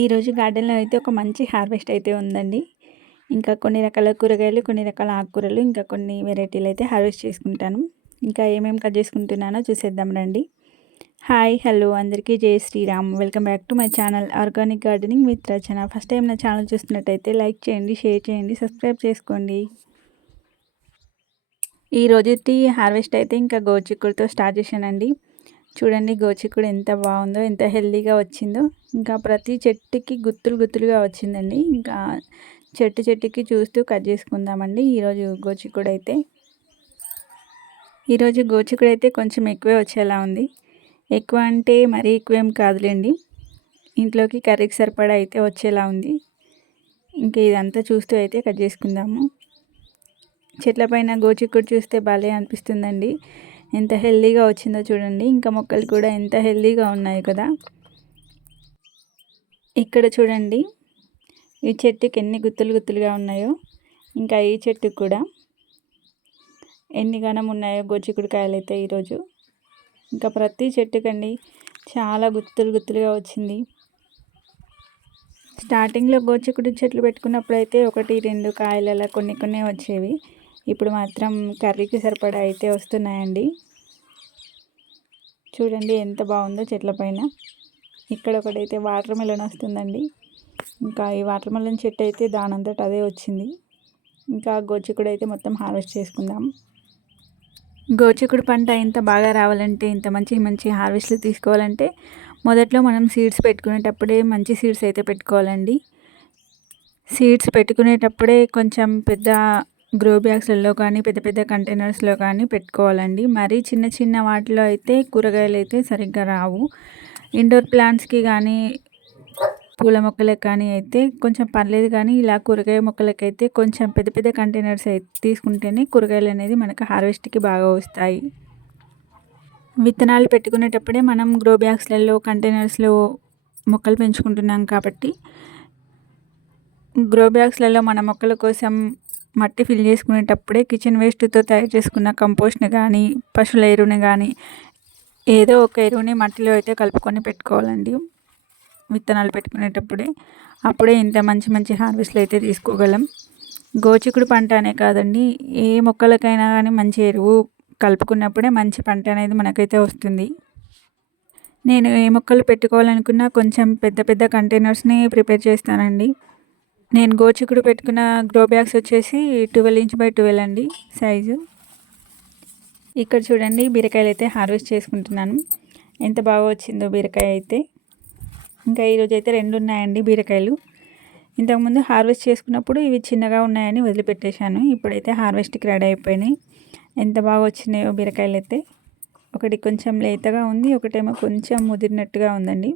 ఈరోజు గార్డెన్లో అయితే ఒక మంచి హార్వెస్ట్ అయితే ఉందండి. ఇంకా కొన్ని రకాల కూరగాయలు కొన్ని రకాల ఆకుకూరలు ఇంకా కొన్ని వెరైటీలు అయితే హార్వెస్ట్ చేసుకుంటాను. ఇంకా ఏమేమి కట్ చేసుకుంటున్నానో చూసేద్దాం రండి. హాయ్ హలో అందరికీ జై Shriram. Welcome back to my channel organic gardening with Rachana. First time నా ఛానల్ చూస్తున్నట్టయితే లైక్ చేయండి షేర్ చేయండి సబ్స్క్రైబ్ చేసుకోండి. ఈ రోజుటి హార్వెస్ట్ అయితే ఇంకా గోచిక్కులతో స్టార్ట్ చేశానండి. చూడండి గోచిక్కుడు ఎంత బాగుందో ఎంత హెల్దీగా వచ్చిందో. ఇంకా ప్రతి చెట్టుకి గుత్తులు గుత్తులుగా వచ్చిందండి. ఇంకా చెట్టు చెట్టుకి చూస్తూ కట్ చేసుకుందామండి ఈరోజు గోచిక్కుడు అయితే. ఈరోజు గోచిక్కుడు అయితే కొంచెం ఎక్కువే వచ్చేలా ఉంది. ఎక్కువ అంటే మరీ ఎక్కువేం కాదులేండి. ఇంట్లోకి కర్రీకి సరిపడా అయితే వచ్చేలా ఉంది. ఇంకా ఇదంతా చూస్తూ అయితే కట్ చేసుకుందాము. చెట్ల పైన గోచిక్కుడు చూస్తే భలే అనిపిస్తుందండి. ఎంత హెల్దీగా వచ్చిందో చూడండి. ఇంకా మొక్కలు కూడా ఎంత హెల్దీగా ఉన్నాయి కదా. ఇక్కడ చూడండి. ఈ చెట్టుకి ఎన్ని గుత్తులు గుత్తులుగా ఉన్నాయో. ఇంకా ఈ చెట్టుకు కూడా ఎన్ని గణం ఉన్నాయో గోచికుడికాయలు అయితే ఈరోజు. ఇంకా ప్రతి చెట్టుకండి చాలా గుత్తులు గుత్తులుగా వచ్చింది. స్టార్టింగ్లో గోచికుడి చెట్లు పెట్టుకున్నప్పుడు అయితే ఒకటి రెండు కాయలు కొన్ని కొన్ని వచ్చేవి. ఇప్పుడు మాత్రం కర్రీకి సరిపడా అయితే వస్తున్నాయండి. చూడండి ఎంత బాగుందో చెట్ల పైన. ఇక్కడ ఒకటైతే వాటర్ మెలన్ వస్తుందండి. ఇంకా ఈ వాటర్ మెలన్ చెట్టు అయితే దానంతట అదే వచ్చింది. ఇంకా గోచికుడు అయితే మొత్తం హార్వెస్ట్ చేసుకుందాం. గోచికుడు పంట ఇంత బాగా రావాలంటే ఇంత మంచి మంచి హార్వెస్ట్లు తీసుకోవాలంటే మొదట్లో మనం సీడ్స్ పెట్టుకునేటప్పుడే మంచి సీడ్స్ అయితే పెట్టుకోవాలండి. సీడ్స్ పెట్టుకునేటప్పుడే కొంచెం పెద్ద గ్రో బ్యాగ్స్లలో కానీ పెద్ద పెద్ద కంటైనర్స్లో కానీ పెట్టుకోవాలండి. మరీ చిన్న చిన్న వాటిలో అయితే కూరగాయలు అయితే సరిగ్గా రావు. ఇండోర్ ప్లాంట్స్కి కానీ పూల మొక్కలకు కానీ అయితే కొంచెం పర్లేదు కానీ ఇలా కూరగాయ మొక్కలకైతే కొంచెం పెద్ద పెద్ద కంటైనర్స్ అయితే తీసుకుంటేనే కూరగాయలు అనేది మనకు హార్వెస్ట్కి బాగా వస్తాయి. విత్తనాలు పెట్టుకునేటప్పుడే మనం గ్రో బ్యాగ్స్లలో కంటైనర్స్లో మొక్కలు పెంచుకుంటున్నాం కాబట్టి గ్రో బ్యాగ్స్లలో మన మొక్కల కోసం మట్టి ఫిల్ చేసుకునేటప్పుడే కిచెన్ వేస్ట్తో తయారు చేసుకున్న కంపోస్ట్ని కానీ పశువుల ఎరువుని కానీ ఏదో ఒక ఎరువుని మట్టిలో అయితే కలుపుకొని పెట్టుకోవాలండి. విత్తనాలు పెట్టుకునేటప్పుడే. అప్పుడే ఇంత మంచి మంచి హార్వెస్ట్లు అయితే తీసుకోగలం. గోచికుడు పంట అనే కాదండి. ఏ మొక్కలకైనా కానీ మంచి ఎరువు కలుపుకున్నప్పుడే మంచి పంట అనేది మనకైతే వస్తుంది. నేను ఏ మొక్కలు పెట్టుకోవాలనుకున్నా కొంచెం పెద్ద పెద్ద కంటైనర్స్ని ప్రిపేర్ చేస్తానండి. నేను గోచికుడు పెట్టుకున్న గ్రో బ్యాగ్స్ వచ్చేసి ట్వెల్వ్ ఇంచ్ బై ట్వెల్వ్ అండి సైజు. ఇక్కడ చూడండి బీరకాయలు అయితే హార్వెస్ట్ చేసుకుంటున్నాను. ఎంత బాగా వచ్చిందో బీరకాయ అయితే. ఇంకా ఈరోజు అయితే రెండు ఉన్నాయండి బీరకాయలు. ఇంతకుముందు హార్వెస్ట్ చేసుకున్నప్పుడు ఇవి చిన్నగా ఉన్నాయని వదిలిపెట్టేశాను. ఇప్పుడైతే హార్వెస్ట్కి రెడీ అయిపోయినాయి. ఎంత బాగా వచ్చినాయో బీరకాయలు అయితే. ఒకటి కొంచెం లేతగా ఉంది ఒకటేమో కొంచెం ముదిరినట్టుగా ఉందండి.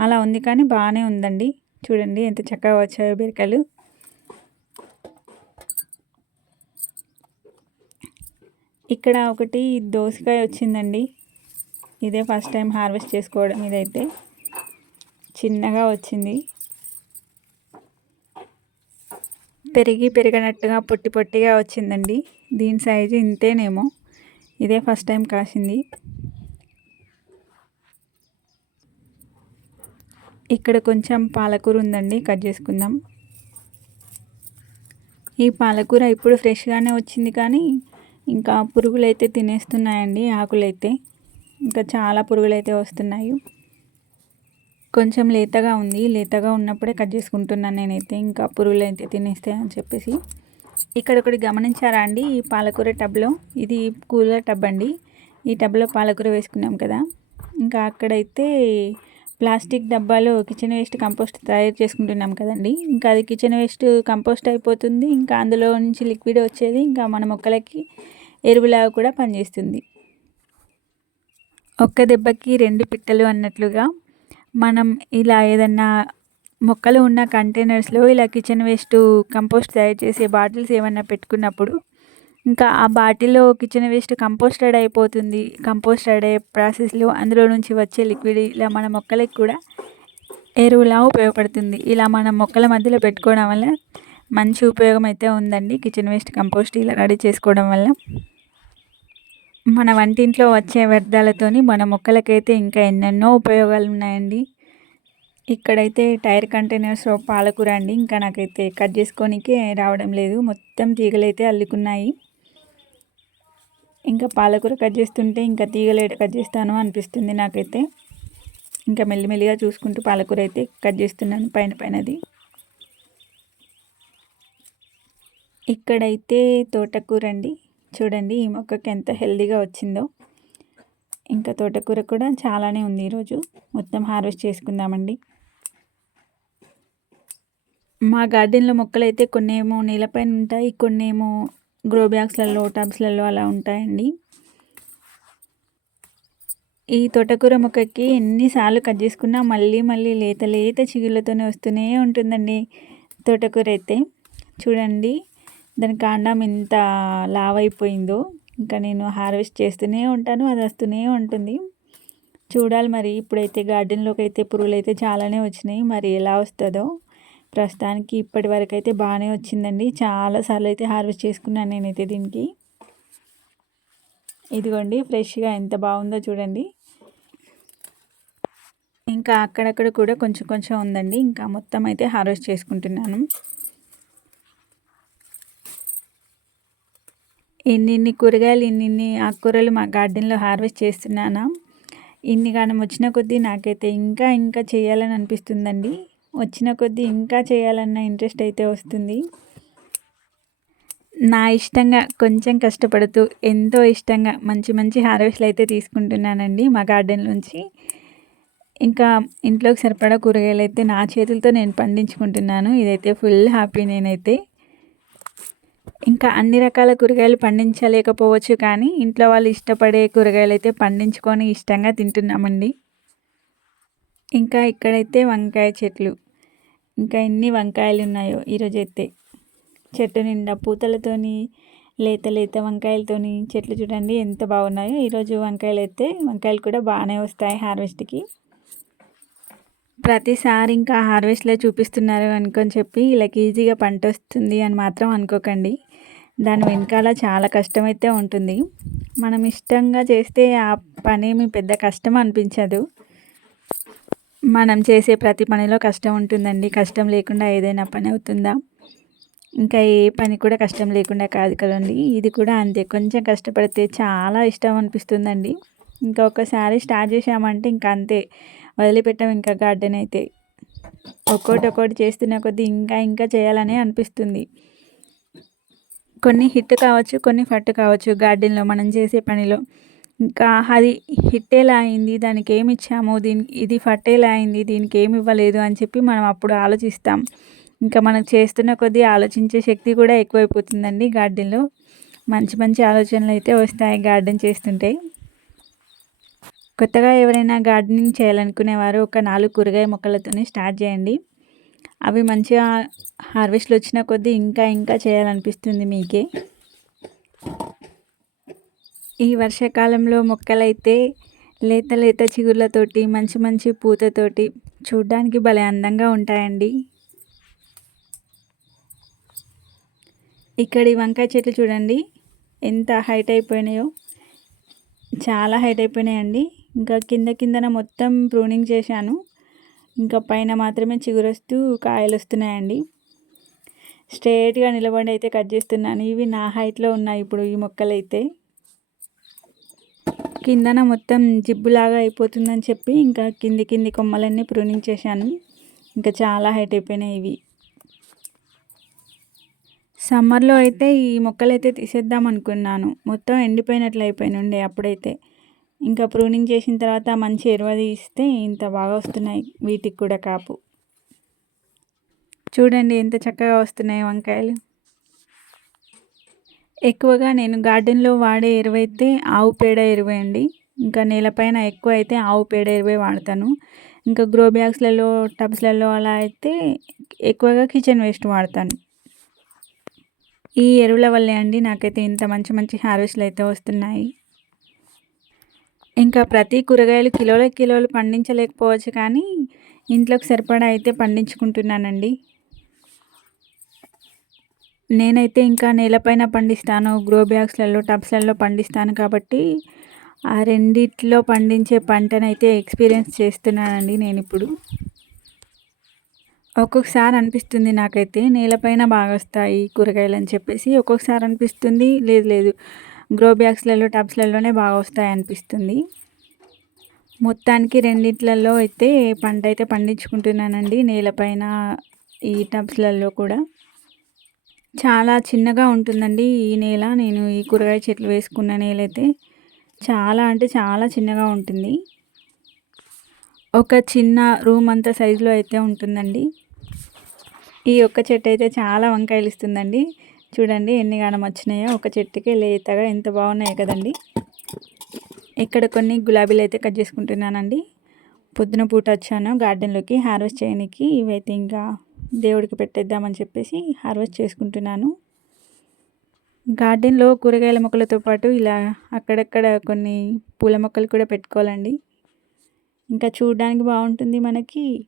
అలా ఉంది కానీ బాగానే ఉందండి. చూడండి ఎంత చక్కగా వచ్చాయో బీరకాయలు. ఇక్కడ ఒకటి దోసకాయ వచ్చిందండి. ఇదే ఫస్ట్ టైం హార్వెస్ట్ చేసుకోవడం ఇదైతే. చిన్నగా వచ్చింది. పెరిగి పెరిగినట్టుగా పొట్టి పొట్టిగా వచ్చిందండి. దీని సైజు ఇంతేనేమో. ఇదే ఫస్ట్ టైం కాసింది. ఇక్కడ కొంచెం పాలకూర ఉందండి కట్ చేసుకుందాం. ఈ పాలకూర ఇప్పుడు ఫ్రెష్గానే వచ్చింది కానీ ఇంకా పురుగులు అయితే తినేస్తున్నాయండి ఆకులైతే. ఇంకా చాలా పురుగులు అయితే వస్తున్నాయి. కొంచెం లేతగా ఉంది లేతగా ఉన్నప్పుడే కట్ చేసుకుంటున్నాను నేనైతే ఇంకా పురుగులు అయితే తినేస్తాయి అని చెప్పేసి. ఇక్కడ ఒకటి గమనించారా అండి ఈ పాలకూర టబ్లో? ఇది కూలర్ టబ్ అండి ఈ టబ్లో పాలకూర వేసుకున్నాం కదా. ఇంకా అక్కడైతే ప్లాస్టిక్ డబ్బాలో కిచెన్ వేస్ట్ కంపోస్ట్ తయారు చేసుకుంటున్నాం కదండి. ఇంకా అది కిచెన్ వేస్ట్ కంపోస్ట్ అయిపోతుంది. ఇంకా అందులో నుంచి లిక్విడ్ వచ్చేది. ఇంకా మన మొక్కలకి ఎరువులాగా కూడా పనిచేస్తుంది. ఒక్క దెబ్బకి రెండు పిట్టలు అన్నట్లుగా మనం ఇలా ఏదన్నా మొక్కలు ఉన్న కంటైనర్స్లో ఇలా కిచెన్ వేస్ట్ కంపోస్ట్ తయారు చేసే బాటిల్స్ ఏమన్నా పెట్టుకున్నప్పుడు ఇంకా ఆ బాటిల్లో కిచెన్ వేస్ట్ కంపోస్టెడ్ అయిపోతుంది. కంపోస్టెడ్ అయ్యే ప్రాసెస్లో అందులో నుంచి వచ్చే లిక్విడ్ ఇలా మన మొక్కలకి కూడా ఎరువులా ఉపయోగపడుతుంది. ఇలా మన మొక్కల మధ్యలో పెట్టుకోవడం వల్ల మంచి ఉపయోగం అయితే ఉందండి. కిచెన్ వేస్ట్ కంపోస్ట్ ఇలా రెడీ చేసుకోవడం వల్ల మన వంటింట్లో వచ్చే వ్యర్థాలతోని మన మొక్కలకైతే ఇంకా ఎన్నెన్నో ఉపయోగాలు ఉన్నాయండి. ఇక్కడైతే టైర్ కంటైనర్స్లో పాలకూర అండి. ఇంకా నాకైతే కట్ చేసుకోనికే రావడం లేదు. మొత్తం తీగలైతే అల్లుకున్నాయి. ఇంకా పాలకూర కట్ చేస్తుంటే ఇంకా తీగలు కట్ చేస్తాను అనిపిస్తుంది నాకైతే. ఇంకా మెల్లిమెల్లిగా చూసుకుంటూ పాలకూర అయితే కట్ చేస్తున్నాను పైన పైనది. ఇక్కడైతే తోటకూర అండి చూడండి ఈ మొక్కకి ఎంత హెల్దీగా వచ్చిందో. ఇంకా తోటకూర కూడా చాలానే ఉంది ఈరోజు. మొత్తం హార్వెస్ట్ చేసుకుందామండి. మా గార్డెన్లో మొక్కలు అయితే కొన్ని ఏమో నేలపైన ఉంటాయి కొన్ని ఏమో గ్రో బ్యాగ్స్లలో టబ్స్లలో అలా ఉంటాయండి. ఈ తోటకూర మొక్కకి ఎన్నిసార్లు కట్ చేసుకున్నా మళ్ళీ మళ్ళీ లేత లేత చిగుళ్ళతోనే వస్తూనే ఉంటుందండి తోటకూర అయితే. చూడండి దాని కాండం ఎంత లావ్ అయిపోయిందో ఇంకా నేను హార్వెస్ట్ చేస్తూనే ఉంటాను అది వస్తూనే ఉంటుంది. చూడాలి మరి ఇప్పుడైతే గార్డెన్లోకి అయితే పురుగులు అయితే చాలానే వచ్చినాయి మరి ఎలా వస్తుందో. ప్రస్తుతానికి ఇప్పటి వరకు అయితే బాగానే వచ్చిందండి. చాలాసార్లు అయితే హార్వెస్ట్ చేసుకున్నాను నేనైతే దీనికి. ఇదిగోండి ఫ్రెష్గా ఎంత బాగుందో చూడండి. ఇంకా అక్కడక్కడ కూడా కొంచెం కొంచెం ఉందండి. ఇంకా మొత్తం అయితే హార్వెస్ట్ చేసుకుంటున్నాను. ఇన్నిన్ని కూరగాయలు ఇన్నిన్ని ఆకుకూరలు మా గార్డెన్లో హార్వెస్ట్ చేస్తున్నానా? ఇన్ని గానం వచ్చిన కొద్దీ నాకైతే ఇంకా ఇంకా చేయాలని అనిపిస్తుందండి. వచ్చిన కొద్దీ ఇంకా చేయాలన్న ఇంట్రెస్ట్ అయితే వస్తుంది. నా ఇష్టంగా కొంచెం కష్టపడుతూ ఎంతో ఇష్టంగా మంచి మంచి హార్వెస్ట్లు అయితే తీసుకుంటున్నానండి మా గార్డెన్ నుంచి. ఇంకా ఇంట్లోకి సరిపడా కూరగాయలు అయితే నా చేతులతో నేను పండించుకుంటున్నాను. ఇదైతే ఫుల్ హ్యాపీ నేనైతే. ఇంకా అన్ని రకాల కూరగాయలు పండించలేకపోవచ్చు కానీ ఇంట్లో వాళ్ళు ఇష్టపడే కూరగాయలు అయితే పండించుకొని ఇష్టంగా తింటున్నామండి. ఇంకా ఇక్కడైతే వంకాయ చెట్లు. ఇంకా ఎన్ని వంకాయలు ఉన్నాయో ఈరోజు అయితే చెట్టు నిండా పూతలతోని లేత లేత వంకాయలతోని చెట్లు చూడండి ఎంత బాగున్నాయో. ఈరోజు వంకాయలు అయితే వంకాయలు కూడా బాగానే వస్తాయి హార్వెస్ట్కి. ప్రతిసారి ఇంకా హార్వెస్ట్లో చూపిస్తున్నారు అనుకొని చెప్పి ఇలా ఈజీగా పంట వస్తుంది అని మాత్రం అనుకోకండి. దాని వెనకాల చాలా కష్టమైతే ఉంటుంది. మనం ఇష్టంగా చేస్తే ఆ పని ఏమి పెద్ద కష్టం అనిపించదు. మనం చేసే ప్రతి పనిలో కష్టం ఉంటుందండి. కష్టం లేకుండా ఏదైనా పని అవుతుందా? ఇంకా ఏ పని కూడా కష్టం లేకుండా కాదు కదండి. ఇది కూడా అంతే. కొంచెం కష్టపడితే చాలా ఇష్టం అనిపిస్తుందండి. ఇంకా ఒకసారి స్టార్ట్ చేసామంటే ఇంకా అంతే. వదిలిపెట్టాం ఇంకా గార్డెన్ అయితే. ఒక్కోటి ఒక్కోటి చేస్తున్న కొద్దీ ఇంకా ఇంకా చేయాలనే అనిపిస్తుంది. కొన్ని హిట్ కావచ్చు కొన్ని ఫట్ కావచ్చు గార్డెన్లో మనం చేసే పనిలో. ఇంకా అది హిట్టేలా అయింది దానికి ఏమి ఇచ్చాము దీనికి ఇది ఫట్టేలా అయింది దీనికి ఏమి ఇవ్వలేదు అని చెప్పి మనం అప్పుడు ఆలోచిస్తాం. ఇంకా మనం చేస్తున్న కొద్దీ ఆలోచించే శక్తి కూడా ఎక్కువైపోతుందండి గార్డెన్లో. మంచి మంచి ఆలోచనలు అయితే వస్తాయి గార్డెన్ చేస్తుంటే. కొత్తగా ఎవరైనా గార్డెనింగ్ చేయాలనుకునేవారు ఒక నాలుగు కూరగాయ మొక్కలతోనే స్టార్ట్ చేయండి. అవి మంచిగా హార్వెస్ట్లు వచ్చిన కొద్దీ ఇంకా ఇంకా చేయాలనిపిస్తుంది మీకే. ఈ వర్షాకాలంలో మొక్కలైతే లేత లేత చిగుర్లతోటి మంచి మంచి పూతతోటి చూడ్డానికి భలే అందంగా ఉంటాయండి. ఇక్కడ ఈ వంకాయ చెట్లు చూడండి. ఎంత హైట్ అయిపోయినాయో. చాలా హైట్ అయిపోయినాయండి. ఇంకా కింద కిందన మొత్తం ప్రూనింగ్ చేశాను. ఇంకా పైన మాత్రమే చిగురొస్తూ కాయలు వస్తున్నాయండి స్ట్రేట్గా నిలబడి అయితే కట్ చేస్తున్నాను. ఇవి నా హైట్లో ఉన్నాయి ఇప్పుడు ఈ మొక్కలు అయితే కిందన మొత్తం జిబ్బులాగా అయిపోతుందని చెప్పి ఇంకా కింది కింది కొమ్మలన్నీ ప్రూనింగ్ చేశాను ఇంకా చాలా హైట్ అయిపోయినాయి ఇవి. సమ్మర్లో అయితే ఈ మొక్కలు అయితే తీసేద్దాం అనుకున్నాను. మొత్తం ఎండిపోయినట్లు అయిపోయినుండే అప్పుడైతే. ఇంకా ప్రూనింగ్ చేసిన తర్వాత మంచి ఎరువ తీస్తే ఇంత బాగా వస్తున్నాయి వీటికి కూడా కాపు. చూడండి ఎంత చక్కగా వస్తున్నాయి వంకాయలు. ఎక్కువగా నేను గార్డెన్లో వాడే ఎరువైతే ఆవు పేడ ఎరువే అండి. ఇంకా నేలపైన ఎక్కువ అయితే ఆవు పేడ ఎరువే వాడతాను. ఇంకా గ్రో బ్యాగ్స్లలో టబ్స్లలో అలా అయితే ఎక్కువగా కిచెన్ వేస్ట్ వాడతాను. ఈ ఎరువుల వల్లే అండి నాకైతే ఇంత మంచి మంచి హార్వెస్ట్లు అయితే వస్తున్నాయి. ఇంకా ప్రతి కూరగాయలు కిలోల కిలోలు పండించలేకపోవచ్చు కానీ ఇంట్లోకి సరిపడా అయితే పండించుకుంటున్నానండి. నేనైతే ఇంకా నేలపైన పండిస్తాను. గ్రో బ్యాగ్స్లలో టబ్స్లలో పండిస్తాను కాబట్టి ఆ రెండిట్లో పండించే పంటనైతే ఎక్స్పీరియన్స్ చేస్తున్నానండి నేను ఇప్పుడు ఒక్కొక్కసారి అనిపిస్తుంది నాకైతే నేలపైన బాగా వస్తాయి కూరగాయలు అని చెప్పేసి ఒక్కొక్కసారి అనిపిస్తుంది. లేదు లేదు. గ్రో బ్యాగ్స్లలో టబ్స్లలోనే బాగా వస్తాయి అనిపిస్తుంది. మొత్తానికి రెండిట్లలో అయితే పంట అయితే పండించుకుంటున్నానండి నేలపైన ఈ టబ్స్లలో కూడా. చాలా చిన్నగా ఉంటుందండి ఈ నేల. నేను ఈ కూరగాయ చెట్లు వేసుకున్న నేల అయితే చాలా అంటే చాలా చిన్నగా ఉంటుంది. ఒక చిన్న రూమ్ అంత సైజులో అయితే ఉంటుందండి. ఈ ఒక్క చెట్టు అయితే చాలా వంకాయలు ఇస్తుందండి. చూడండి ఎన్ని గానం వచ్చినాయో. ఒక చెట్టుకే లేతగా ఎంత బాగున్నాయో కదండి. ఇక్కడ కొన్ని గులాబీలు అయితే కట్ చేసుకుంటున్నానండి. పొద్దున పూట వచ్చాను. గార్డెన్లోకి హార్వెస్ట్ చేయడానికి ఇవైతే ఇంకా దేవుడికి పెట్టేద్దామని చెప్పేసి హార్వెస్ట్ చేసుకుంటున్నాను. గార్డెన్లో కూరగాయల మొక్కలతో పాటు ఇలా అక్కడక్కడ కొన్ని పూల మొక్కలు కూడా పెట్టుకోవాలండి. ఇంకా చూడడానికి బాగుంటుంది మనకి.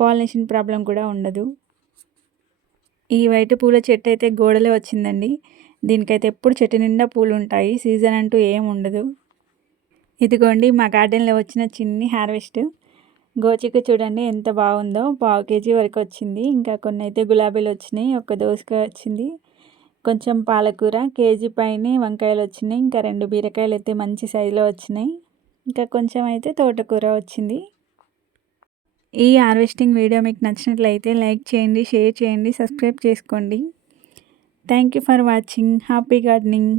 పాలినేషన్ ప్రాబ్లం కూడా ఉండదు. ఈ వైట్ పూల చెట్టు అయితే గోడలే వచ్చిందండి. దీనికైతే ఎప్పుడు చెట్టు నిండా పూలు ఉంటాయి. సీజన్ అంటూ ఏం ఉండదు. ఇదిగోండి మా గార్డెన్లో వచ్చిన చిన్ని హార్వెస్ట్. గోచిక చూడండి ఎంత బాగుందో. పావు కేజీ వరకు వచ్చింది. ఇంకా కొన్ని అయితే గులాబీలు వచ్చినాయి. ఒక దోసకాయ వచ్చింది. కొంచెం పాలకూర కేజీ పైన వంకాయలు వచ్చినాయి. ఇంకా రెండు బీరకాయలు అయితే మంచి సైజులో వచ్చినాయి. ఇంకా కొంచెం అయితే తోటకూర వచ్చింది. ఈ హార్వెస్టింగ్ వీడియో మీకు నచ్చినట్లయితే లైక్ చేయండి షేర్ చేయండి సబ్స్క్రైబ్ చేసుకోండి. Thank you for watching. Happy gardening.